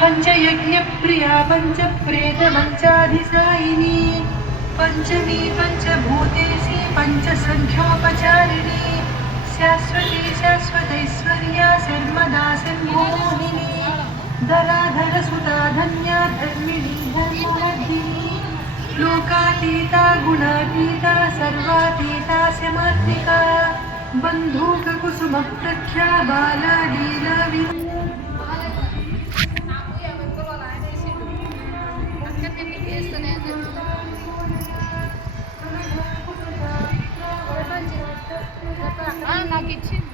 పంచయజ్ఞప్రియా పంచప్రేతమంచాధిసాయిని పంచమీ పంచభూతేసి పంచసంఖ్యోపచారిణి శాశ్వతి శాశ్వతైశ్వర్యా సర్వదా సన్మోహిని ధరాధర సుతా ధన్యా ధర్మిణి ధర్మవర్ధిని లోకాతీతా గుణాతీతా సర్వాతీతా సమాత్మికా బంధూకకుసుమ ప్రఖ్యా బాలా లీలా నాకు ఇచ్చింది.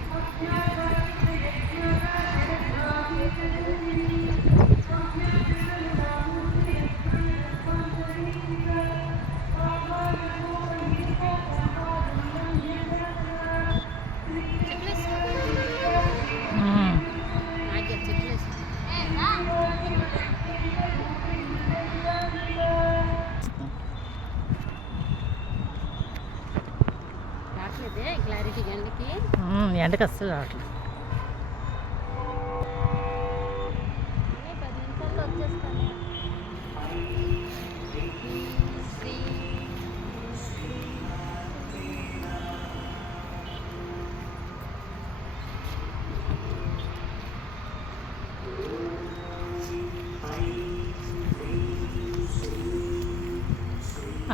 క్లారిటీ ఎండకి అస్సలు రావట్లేదు. 10 నిమిషాల్లో వచ్చేస్తాను.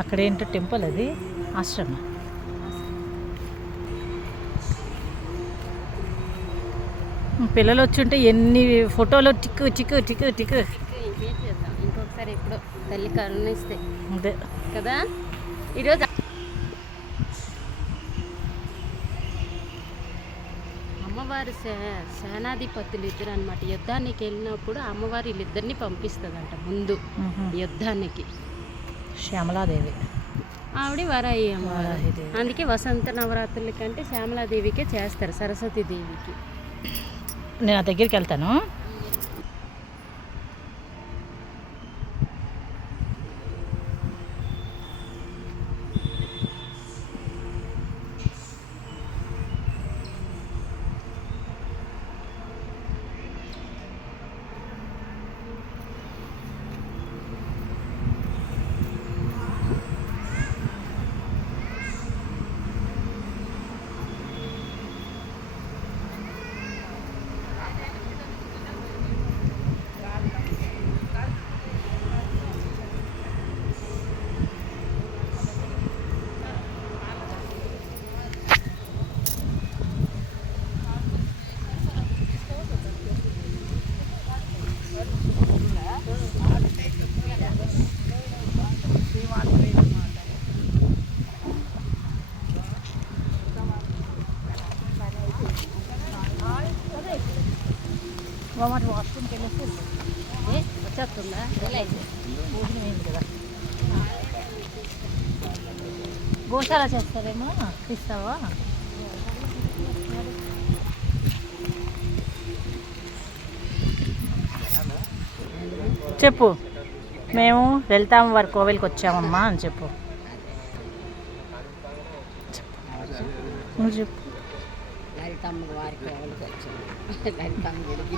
అక్కడేంటో టెంపుల్, అది ఆశ్రమం. పిల్లలు వచ్చి ఉంటే ఎన్ని ఫోటోలు టిక్కు టిక్కు టిక్కు టిక్కు. ఇంకొకసారి ఎప్పుడో తల్లి కరుణిస్తే అదే కదా. ఈరోజు అమ్మవారు సేనాధిపతులు ఇద్దరు అనమాట. యుద్ధానికి వెళ్ళినప్పుడు అమ్మవారు వీళ్ళిద్దరిని పంపిస్తుందంట ముందు యుద్ధానికి. శ్యామలాదేవి ఆవిడ వరాయి అమ్మవారు. అందుకే వసంత నవరాత్రుల కంటే శ్యామలాదేవికే చేస్తారు, సరస్వతీదేవికి. నేను ఆ దగ్గరికి వెళ్తాను. వాష్రూమ్కి వెళ్ళేసి వచ్చేస్తుందా? భోజనం కదా. గోశాల చేస్తారేమో, ఇస్తావా? చెప్పు. మేము వెళ్తాం వారి కోవిల్కి వచ్చామమ్మా అని చెప్పు. నువ్వు చెప్పు. లలితమ్మ వారి కోవిల్కి వచ్చాము. లలితమ్మ గుడికి